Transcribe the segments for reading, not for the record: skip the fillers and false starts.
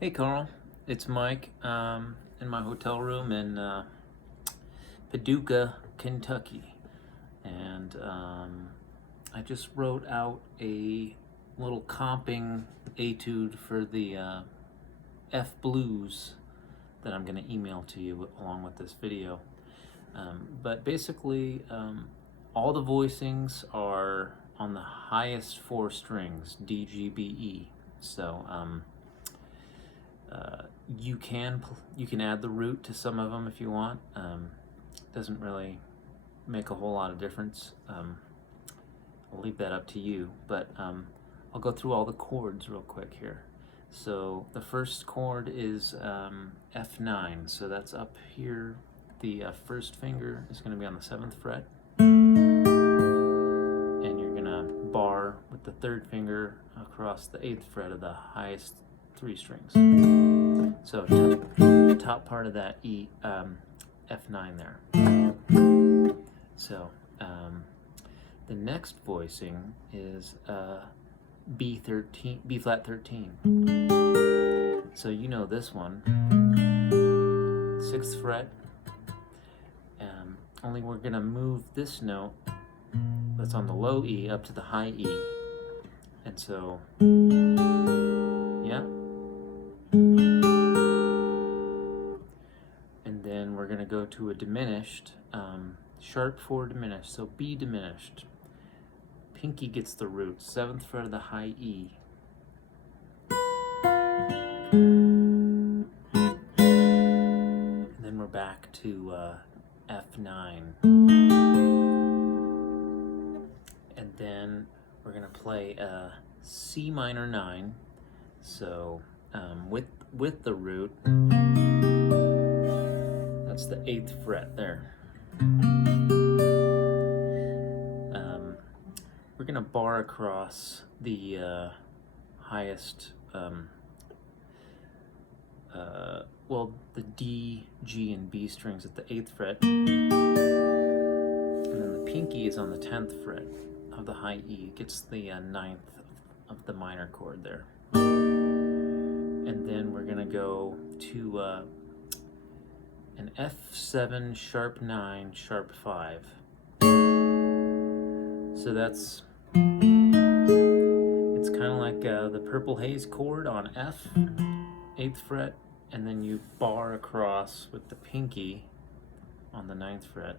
Hey Carl, it's Mike in my hotel room in Paducah, Kentucky, and I just wrote out a little comping etude for the F blues that I'm going to email to you along with this video. But basically, all the voicings are on the highest four strings, D, G, B, E. So you can add the root to some of them if you want. Doesn't really make a whole lot of difference. I'll leave that up to you, but I'll go through all the chords real quick here. So the first chord is F9, so that's up here. The first finger is going to be on the 7th fret, and you're going to bar with the third finger across the 8th fret of the highest 3 strings. So top part of that E, F9 there. So the next voicing is B13, B flat 13. So you know this one, 6th fret. Only we're gonna move this note that's on the low E up to the high E, and so yeah. And then we're gonna go to a diminished, sharp 4 diminished, so B diminished. Pinky gets the root, 7th fret of the high E. And then we're back to F9. And then we're gonna play a C minor 9, so with the root, that's the 8th fret there. We're gonna bar across the highest, well, the D, G, and B strings at the 8th fret, and then the pinky is on the 10th fret of the high E. It gets the 9th of the minor chord there. And then we're gonna go to an F7 sharp 9 sharp 5. So it's kind of like the Purple Haze chord on F, 8th fret, and then you bar across with the pinky on the 9th fret.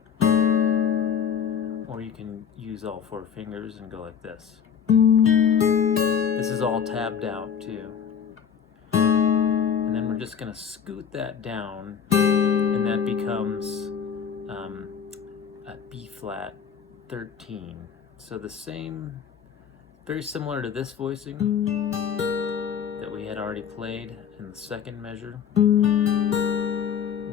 Or you can use all 4 fingers and go like this. This is all tabbed out too. And then we're just gonna scoot that down, and that becomes a B flat 13. So the same, very similar to this voicing that we had already played in the second measure,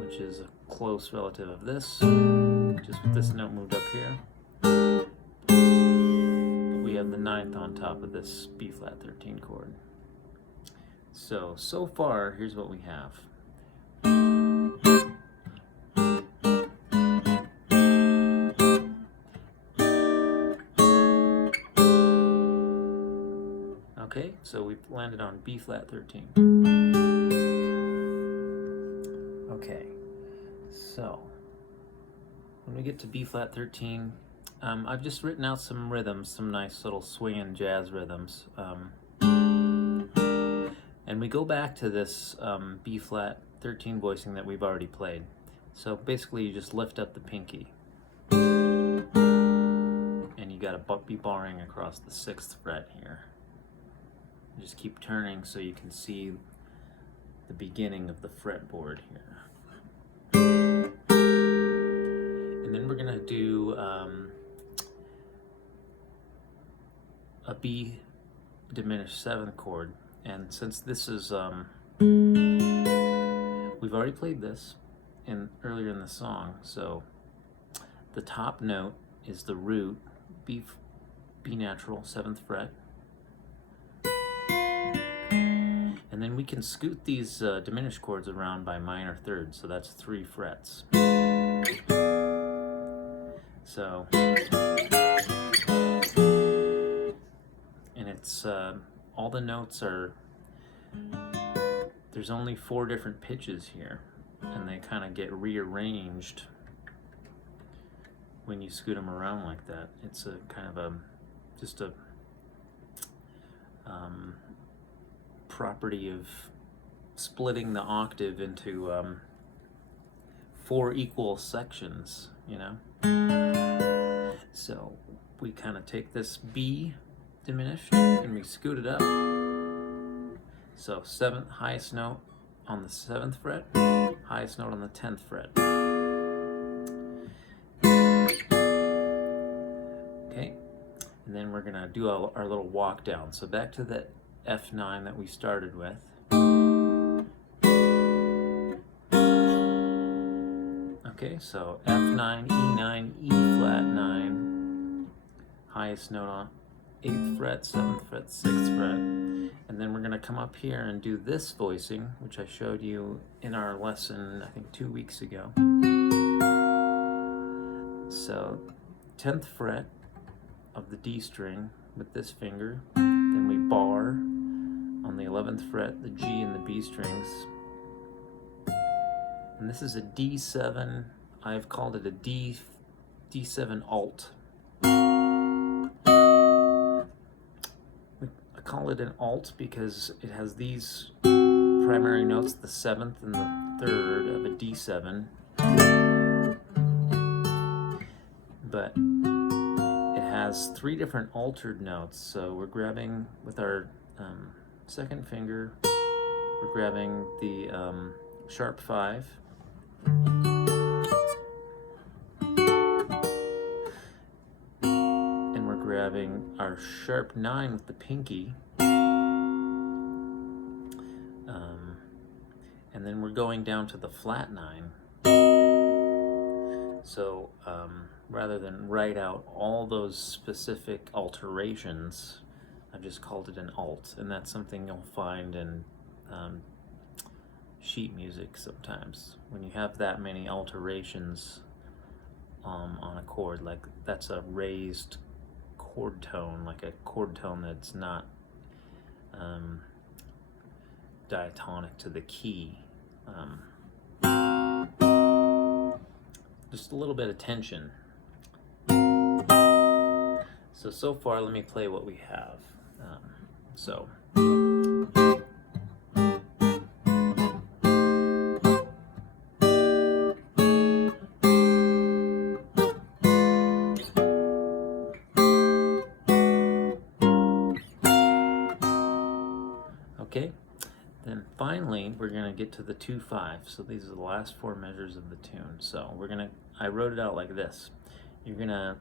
which is a close relative of this, just with this note moved up here. But we have the 9th on top of this B flat 13 chord. So far, here's what we have. Okay, so we've landed on B flat 13. Okay, so when we get to B flat 13, I've just written out some rhythms, some nice little swinging jazz rhythms. And we go back to this B flat 13 voicing that we've already played. So basically you just lift up the pinky, and you gotta be barring across the 6th fret here. Just keep turning so you can see the beginning of the fretboard here. And then we're gonna do a B diminished 7th chord. And since this is, we've already played this earlier in the song, so the top note is the root, B natural, 7th fret. And then we can scoot these diminished chords around by minor thirds, so that's 3 frets. So, and it's, all the notes are, there's only 4 different pitches here, and they kind of get rearranged when you scoot them around like that. It's a kind of just a property of splitting the octave into 4 equal sections, you know? So we kind of take this B diminished and we scoot it up. So 7th, highest note on the 7th fret, highest note on the 10th fret. Okay, and then we're gonna do our little walk down. So back to the F9 that we started with. Okay, so F9, E9, E flat 9, highest note on 8th fret, 7th fret, 6th fret, and then we're going to come up here and do this voicing, which I showed you in our lesson, I think 2 weeks ago. So 10th fret of the D string with this finger, then we bar on the 11th fret, the G and the B strings. And this is a D7, I've called it a D7 alt. I call it an alt because it has these primary notes, the 7th and the 3rd of a D7. But it has 3 different altered notes, so we're grabbing with our second finger, we're grabbing the sharp 5, and we're grabbing our sharp 9 with the pinky, and then we're going down to the flat 9. So rather than write out all those specific alterations, I've just called it an alt, and that's something you'll find in sheet music sometimes. When you have that many alterations on a chord, like that's a raised chord tone, like a chord tone that's not diatonic to the key. Just a little bit of tension. So far, let me play what we have. Okay, then finally we're gonna get to the 2-5. So these are the last 4 measures of the tune. So I wrote it out like this. You're gonna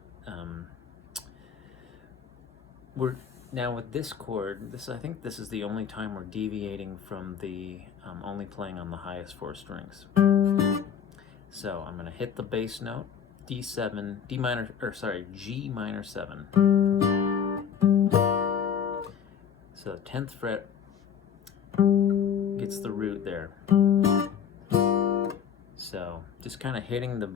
now with this chord, I think this is the only time we're deviating from the only playing on the highest 4 strings. So I'm gonna hit the bass note, D7, G minor 7. So 10th fret gets the root there. So just kind of hitting the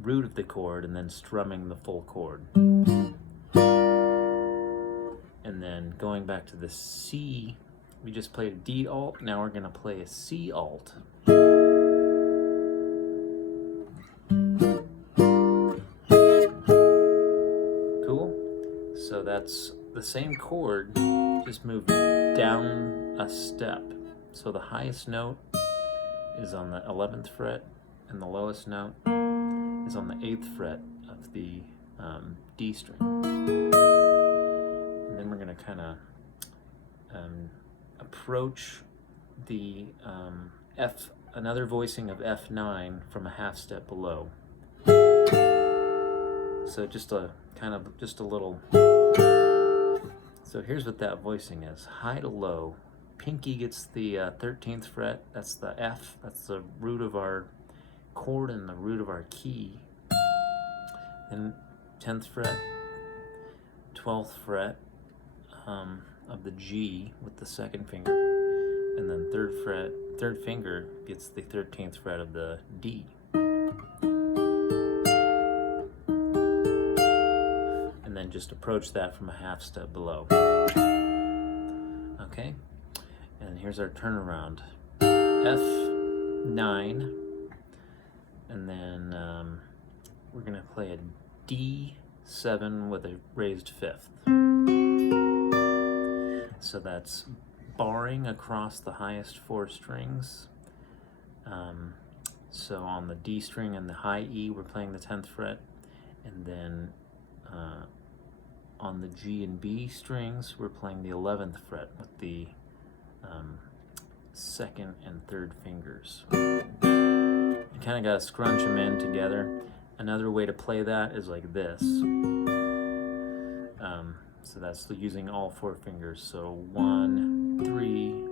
root of the chord and then strumming the full chord. And then going back to the C, we just played a D alt, now we're gonna play a C alt. Cool? So that's the same chord, just moved down a step. So the highest note is on the 11th fret, and the lowest note is on the 8th fret of the D string. And then we're going to kind of approach the another voicing of F9 from a half step below. So just a little. So here's what that voicing is: high to low. Pinky gets the 13th fret, that's the F, that's the root of our chord and the root of our key. And 10th fret, 12th fret of the G with the second finger, and then third finger gets the 13th fret of the D. And then just approach that from a half step below. Okay? And here's our turnaround. F9, and then we're gonna play a D7 with a raised fifth. So that's barring across the highest four strings. So on the D string and the high E, we're playing the 10th fret, and then on the G and B strings, we're playing the 11th fret with the second and third fingers. You kind of got to scrunch them in together. Another way to play that is like this. So that's using all four fingers. So 1, 3,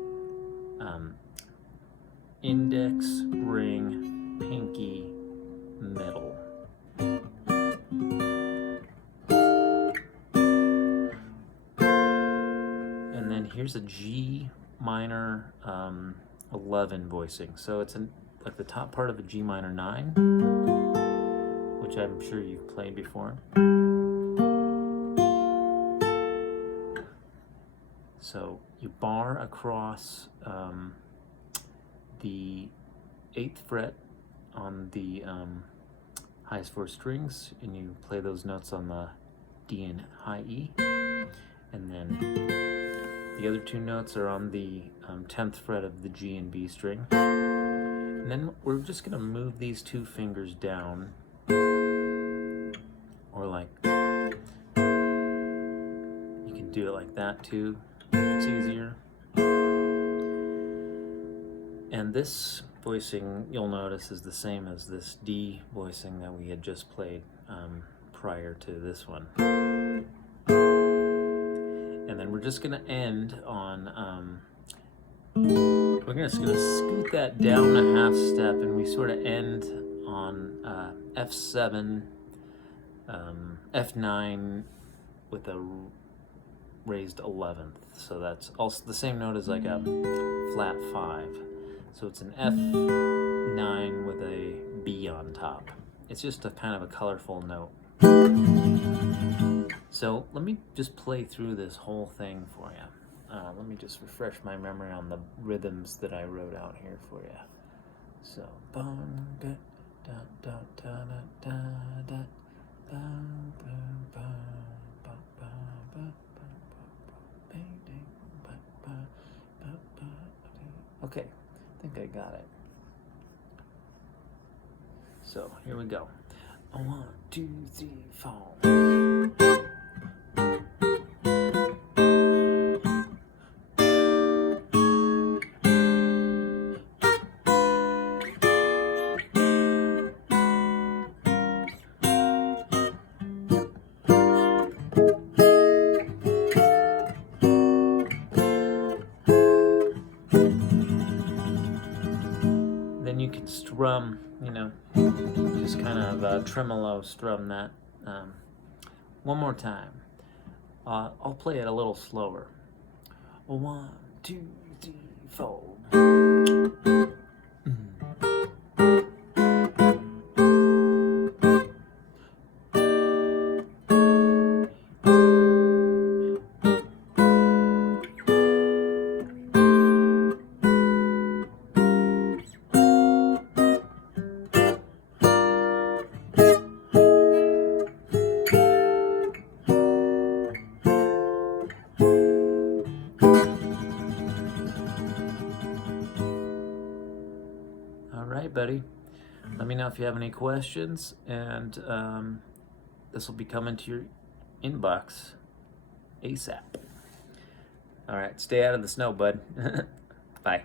index, ring, pinky, middle. And then here's a G minor 11 voicing. So it's like the top part of a G minor 9, which I'm sure you've played before. So you bar across the 8th fret on the highest four strings, and you play those notes on the D and high E. And then the other two notes are on the 10th fret of the G and B string. And then we're just gonna move these two fingers down, or like, you can do it like that too. It's easier. And this voicing, you'll notice, is the same as this D voicing that we had just played prior to this one. And then we're just gonna end on, we're just gonna scoot that down a half step, and we sort of end on F7, F9 with a raised 11th. So that's also the same note as like a flat 5. So it's an F9 with a B on top. It's just a kind of a colorful note. So let me just play through this whole thing for you. Let me just refresh my memory on the rhythms that I wrote out here for you. So, okay, I think I got it. So here we go. 1, 2, 3, 4. Then you can strum, just kind of tremolo strum that. One more time. I'll play it a little slower. 1, 2, 3, 4. All right, buddy. Let me know if you have any questions, and this will be coming to your inbox ASAP. All right, stay out of the snow, bud. Bye.